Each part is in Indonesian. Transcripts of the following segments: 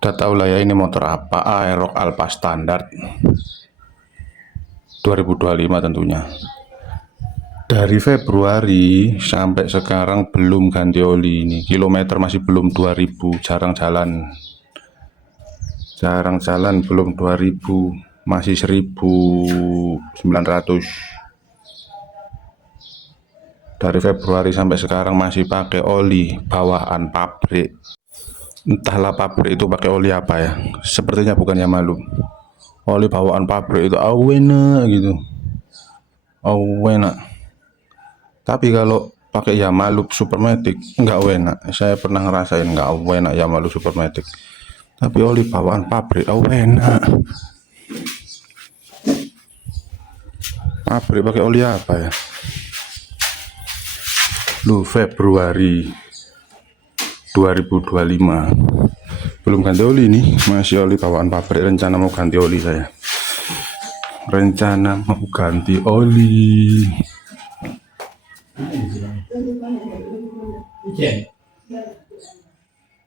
Udah tahu lah ya ini motor apa, Aerox Alpha Standard 2025 tentunya. Dari Februari sampai sekarang belum ganti oli ini. Kilometer masih belum 2000, jarang jalan belum 2000, masih 1900. Dari Februari sampai sekarang masih pakai oli bawaan pabrik. Entahlah pabrik itu pakai oli apa ya, sepertinya bukan Yamalu. Oli bawaan pabrik itu enak gitu, enak. Tapi kalau pakai Yamalu Supermatic nggak enak. Saya pernah ngerasain nggak enak Yamalu Supermatic. Tapi oli bawaan pabrik enak. Pabrik pakai oli apa ya? Lu Februari 2025 belum ganti oli nih, masih oli bawaan pabrik. Rencana mau ganti oli saya, rencana mau ganti oli.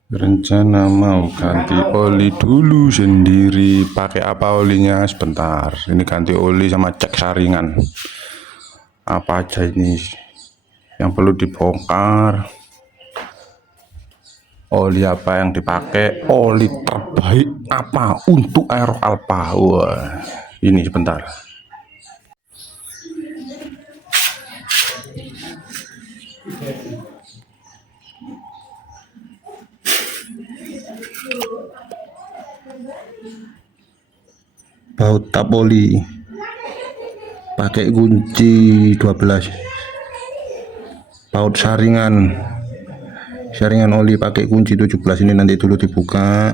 Rencana mau ganti oli dulu sendiri. Pakai apa olinya? Sebentar, ini ganti oli sama cek saringan apa aja ini yang perlu dibongkar. Oli apa yang dipakai, oli terbaik apa untuk Aerox Alpha. Wah, ini sebentar. Baut tap oli pakai kunci 12. Baut saringan oli pakai kunci 17. Ini nanti dulu dibuka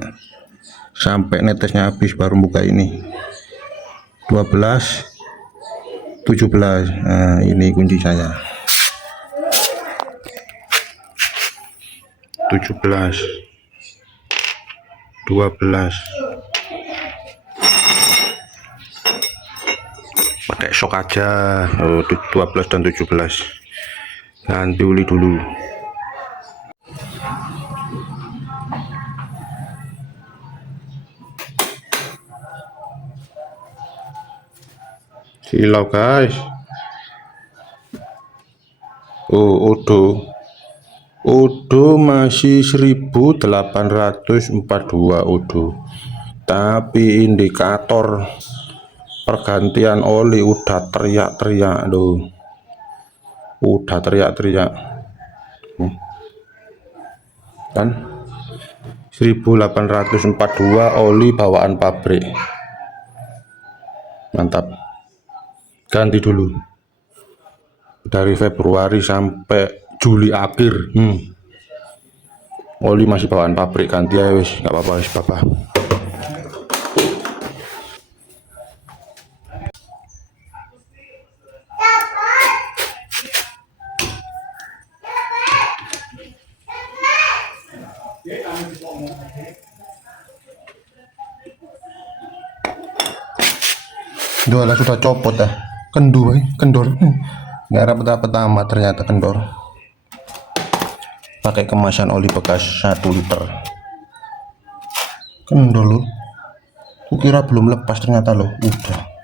sampai netesnya habis baru buka ini 12 17. Nah, ini kunci saya 17 12. Pakai shock aja. 12 dan 17 ganti oli dulu. Silau guys. Odo masih 1842 Odo, tapi indikator pergantian oli udah teriak-teriak loh, udah teriak-teriak kan. 1842 oli bawaan pabrik, mantap. Ganti dulu dari Februari sampai Juli akhir. Oli masih bawaan pabrik, ganti ya wis, nggak apa-apa wis papa. Jualan sudah copot dah, kendor. Nggak rapat-rapat amat ternyata kendor. Pakai kemasan oli bekas 1 liter. Kendor loh. Kukira belum lepas, ternyata loh udah.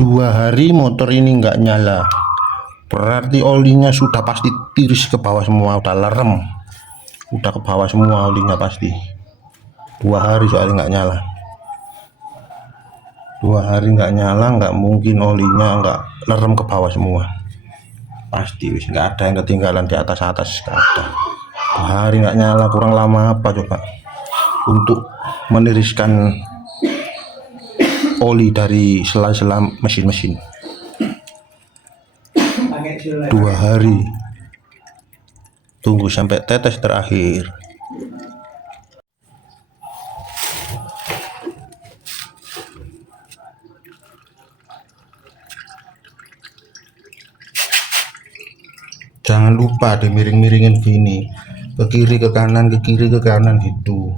Dua hari motor ini nggak nyala, berarti olinya sudah pasti tiris ke bawah semua, udah lerem, udah ke bawah semua olinya pasti. 2 hari soalnya nggak nyala. 2 hari nggak nyala, nggak mungkin olinya nggak lerem ke bawah semua, pasti wis nggak ada yang ketinggalan di atas nggak ada. 2 hari nggak nyala, kurang lama apa coba untuk meniriskan oli dari sela-sela mesin-mesin. 2 hari, tunggu sampai tetes terakhir. Jangan lupa dimiring-miringin gini, ke kiri ke kanan, ke kiri ke kanan gitu,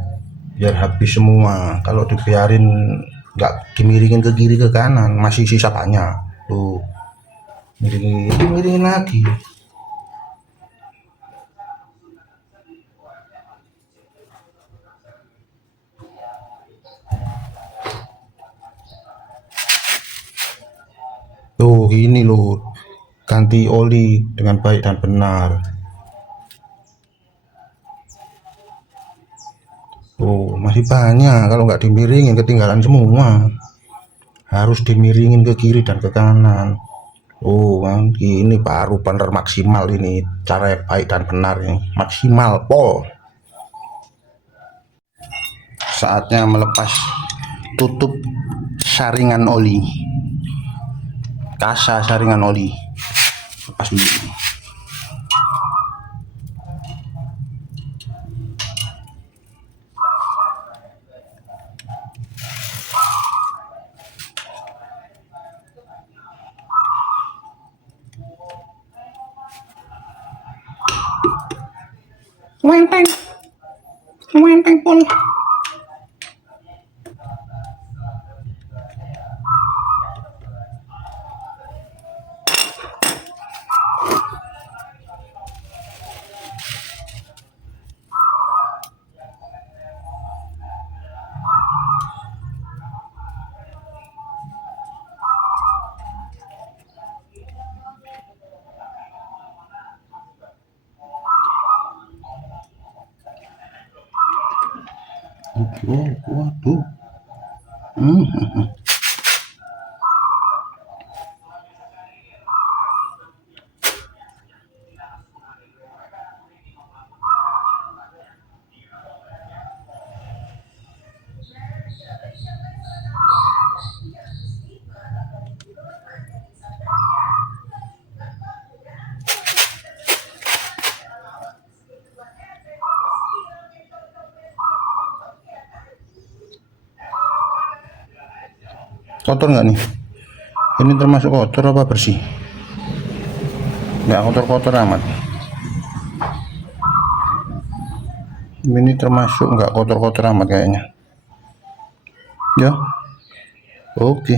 biar habis semua. Kalau dibiarin nggak dimiringin ke kiri ke kanan, masih sisa banyak. Tuh, miringin, miringin lagi. Tuh, ini loh, ganti oli dengan baik dan benar. Tuh, masih banyak. Kalau nggak dimiringin ketinggalan semua. Harus dimiringin ke kiri dan ke kanan. Oh, ini baru benar maksimal, ini cara yang baik dan benar ini. Maksimal pol. Saatnya melepas tutup saringan oli. Kasa saringan oli. Lepas dulu. Wenteng. Wenteng pun. Waduh. Kotor nggak nih? Ini termasuk kotor apa bersih? Nggak kotor-kotor amat. Ini termasuk nggak kotor-kotor amat kayaknya. Ya, oke.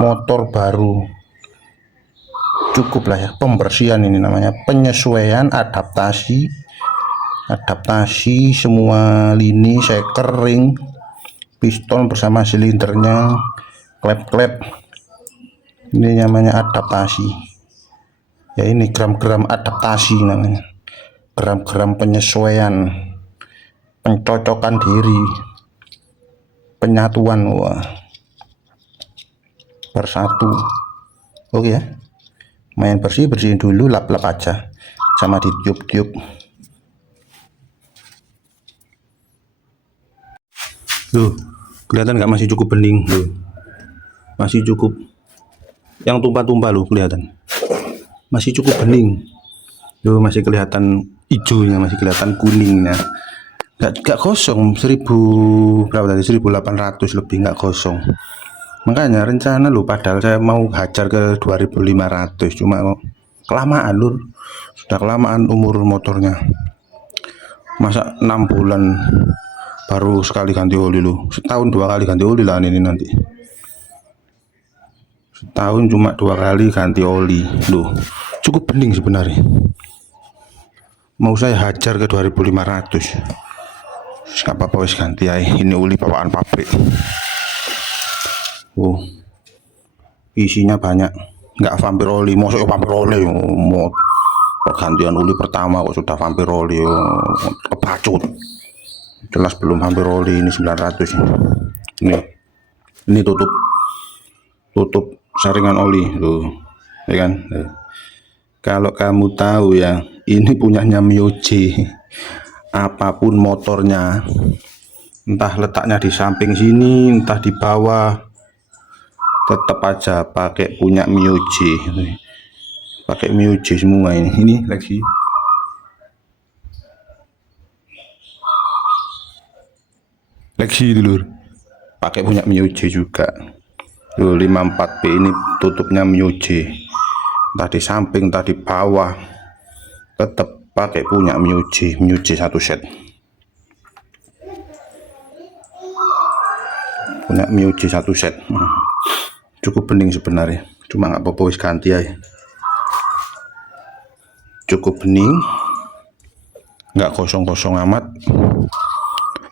Motor baru. Cukup lah ya, pembersihan ini namanya. Penyesuaian, adaptasi. Adaptasi semua lini, seker, ring, piston bersama silindernya, klep-klep. Ini namanya adaptasi. Ya, ini gram-gram adaptasi namanya. Gram-gram penyesuaian, pencocokan diri, penyatuan, wah, bersatu. Oke ya, main bersihin dulu, lap-lap aja sama ditiup-tiup. Loh, kelihatan nggak? Masih cukup bening loh, masih cukup. Yang tumpah-tumpah loh kelihatan, masih cukup bening loh, masih kelihatan hijaunya, masih kelihatan kuningnya. Nggak kosong. 1000 berapa tadi, 1800 lebih, nggak kosong. Makanya rencana loh, padahal saya mau hajar ke 2500, cuma kelamaan lur, sudah kelamaan umur motornya. Masa 6 bulan baru sekali ganti oli loh, setahun 2 kali ganti oli lah ini nanti. Setahun cuma 2 kali ganti oli loh, cukup bening sebenarnya. Mau saya hajar ke 2500, nggak apa-apa, wis ganti aja. Ini oli bawaan pabrik. Isinya banyak, nggak vampir oli. Mosok vampir oli, mau pergantian oli pertama kok sudah vampir oli, kebacut. Jelas belum vampir oli. Ini 900 ini tutup saringan oli tuh, ya kan. Kalau kamu tahu ya, ini punyanya Mioje. Apapun motornya, entah letaknya di samping sini, entah di bawah, tetap aja pakai punya Mioje. Pakai Mioje semua ini. Ini Lexi dulu, pakai punya Mioje juga. Tuh 54P ini tutupnya Mioje. tadi samping, tadi bawah, tetap pakai punya Myuji 1 set. Punya Myuji 1 set. Cukup bening sebenarnya, cuma nggak apa-apa, wis ganti aja. Cukup bening, nggak kosong-kosong amat,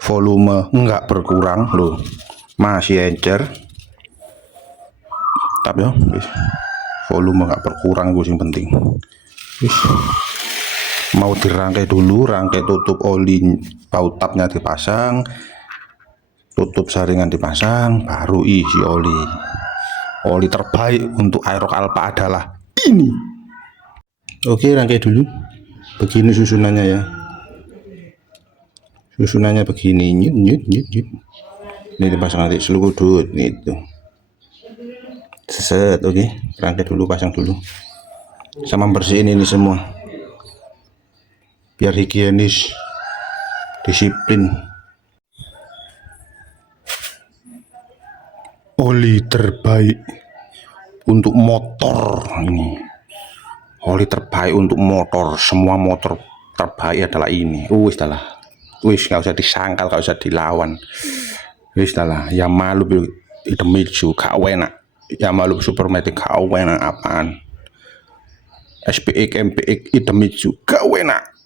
volume nggak berkurang loh, masih encer. Tapi ya volume nggak berkurang, gue yang penting. Wis, mau dirangkai dulu, rangkai tutup oli baut tapnya dipasang, tutup saringan dipasang, baru isi oli. Oli terbaik untuk Aerox Alpha adalah ini. Oke, rangkai dulu. Begini susunannya ya. Susunannya begini, nyut. Ini dipasang nanti seluruh dut, itu. Set, oke. Rangkai dulu, pasang dulu. Sama bersihin ini semua. Biar higienis, disiplin. Oli terbaik untuk motor ini. Oli terbaik untuk motor. Semua motor terbaik adalah ini. Wis lah. Wis, nggak usah disangkal, nggak usah dilawan. Wis lah. Yamaha Idemitsu gak enak. Yamaha Supermatic gak enak apaan. SPX, MPX, Idemitsu gak enak.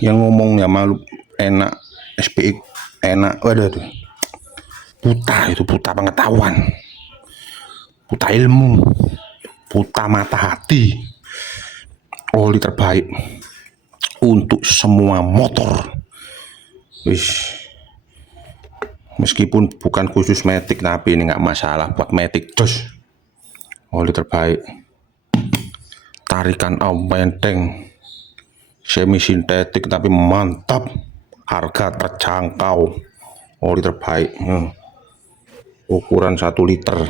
Yang ngomong Yamaha enak, SPX enak. Waduh. Buta, itu buta pengetahuan, buta ilmu, buta mata hati. Oli terbaik untuk semua motor. Wis, meskipun bukan khusus Matic, tapi ini nggak masalah buat Matic jos. Oli terbaik, tarikan enteng, semi sintetik tapi mantap, harga terjangkau. Oli terbaik. Ukuran 1 liter.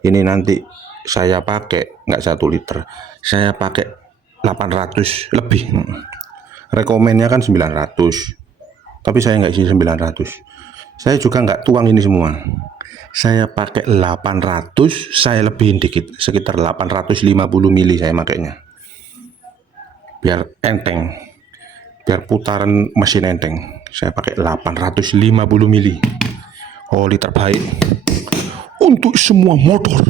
Ini nanti saya pakai nggak 1 liter, saya pakai 800 lebih. Rekomennya kan 900, tapi saya nggak isi 900. Saya juga nggak tuang ini semua, saya pakai 800, saya lebihin dikit, sekitar 850 mili saya makainya, biar enteng, biar putaran mesin enteng. Saya pakai 850 mili. Oli terbaik untuk semua motor.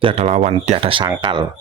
Tiada lawan, tiada sangkal.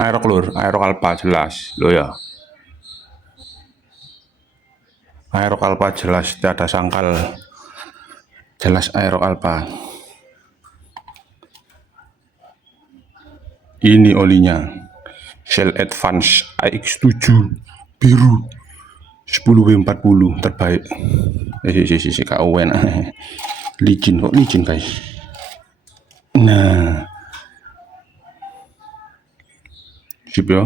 Aerox lur, Aerox Alpha jelas lo ya. Aerox Alpha jelas, tiada sangkal, jelas Aerox Alpha. Ini olinya, Shell Advance AX7 biru 10W40 terbaik. Si kawan licin, kok licin guys. Nah, sip ya.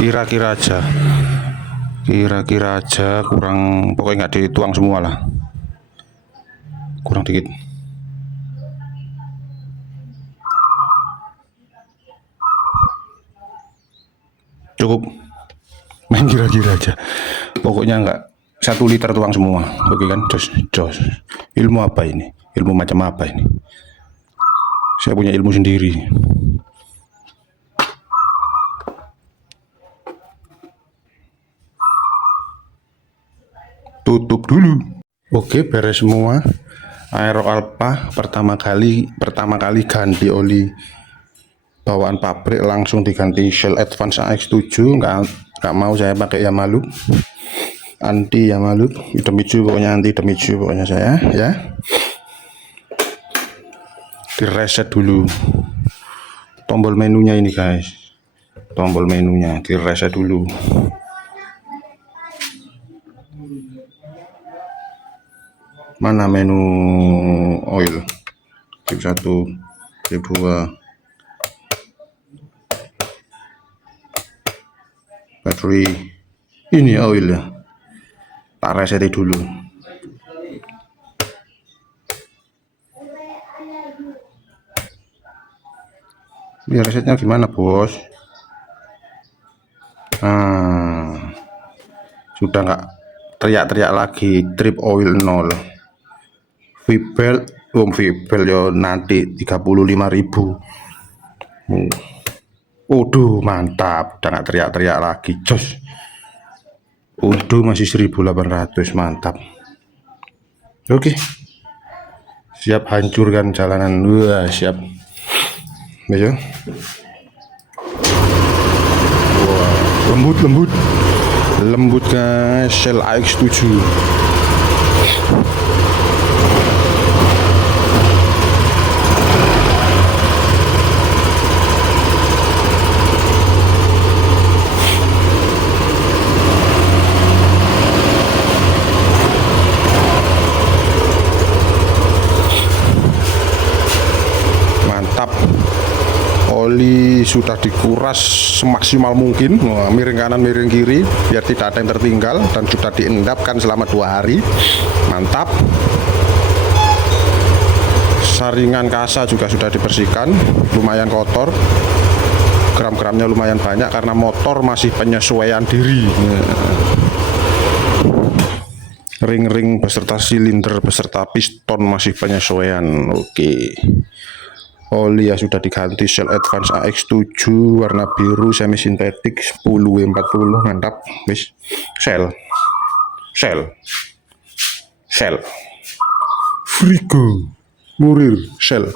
kira-kira aja kurang, pokoknya nggak dituang semua lah, kurang dikit. Cukup, main kira-kira aja, pokoknya nggak 1 liter tuang semua. Oke kan, jos. Ilmu apa ini, ilmu macam apa ini, saya punya ilmu sendiri. Tutup dulu. Oke, beres semua. Aero Alpha pertama kali ganti oli bawaan pabrik, langsung diganti Shell Advance AX7. nggak mau saya pakai Yamalu, anti Yamalu, Idemitsu pokoknya, anti Idemitsu pokoknya saya ya. Di reset dulu tombol menunya ini guys, tombol menunya di reset dulu. Mana menu oil, tip 1, tip 2, battery, ini oil ya, tak reset dulu. Biar resetnya gimana bos? Sudah nggak teriak-teriak lagi, trip oil 0. V-belt yo nanti 35.000. Udah mantap, udah nggak teriak-teriak lagi, jos. Udah masih 1.800, mantap. Oke, siap hancurkan jalanan. Wah, siap. Ayo. Wah, lembut guys, Shell AX7. Oli sudah dikuras semaksimal mungkin, miring kanan miring kiri biar tidak ada yang tertinggal, dan sudah diendapkan selama 2 hari. Mantap. Saringan kasa juga sudah dibersihkan, lumayan kotor, gram-gramnya lumayan banyak karena motor masih penyesuaian diri. Ring-ring beserta silinder beserta piston masih penyesuaian. Oke. Oli ya sudah diganti, Shell Advance AX7 warna biru semi sintetik 10W40, mantap. Wis, Shell Frigo Murir, Shell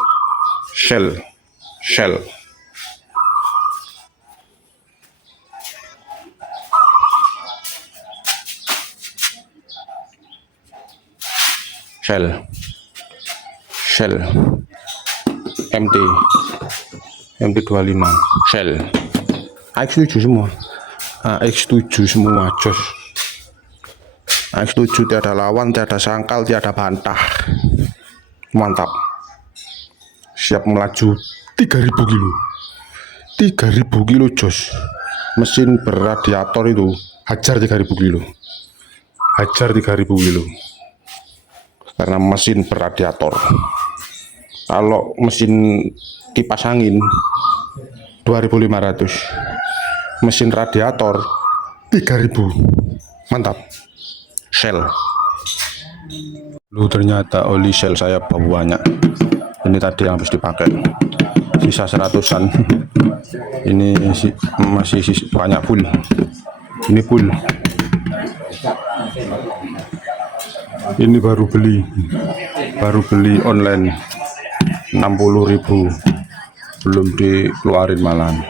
MT25 Shell AX7 semua, AX7 semua, jos. AX7 tiada lawan, tiada sangkal, tiada bantah, mantap. Siap melaju 3.000 kilo 3.000 kilo jos. Mesin berradiator itu hajar 3.000 kilo, karena mesin berradiator. Kalau mesin kipas angin 2.500, mesin radiator 3.000, mantap. Shell. Lu ternyata oli Shell saya banyak. Ini tadi yang habis dipakai, sisa 100-an. Ini masih banyak full. Ini full. Ini baru beli online 60.000, belum dikeluarin malahan.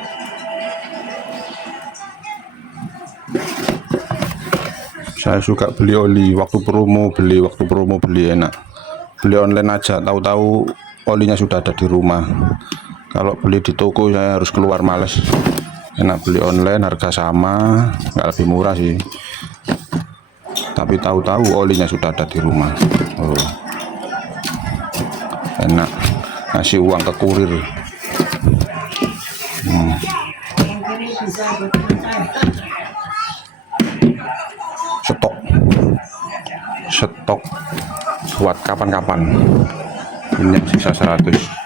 Saya suka beli oli waktu promo, beli enak. Beli online aja, tahu-tahu olinya sudah ada di rumah. Kalau beli di toko saya harus keluar, males. Enak beli online, harga sama, nggak lebih murah sih, tapi tahu-tahu olinya sudah ada di rumah. Oh, enak, ngasih uang ke kurir. stok buat kapan-kapan. Minyak sisa 100.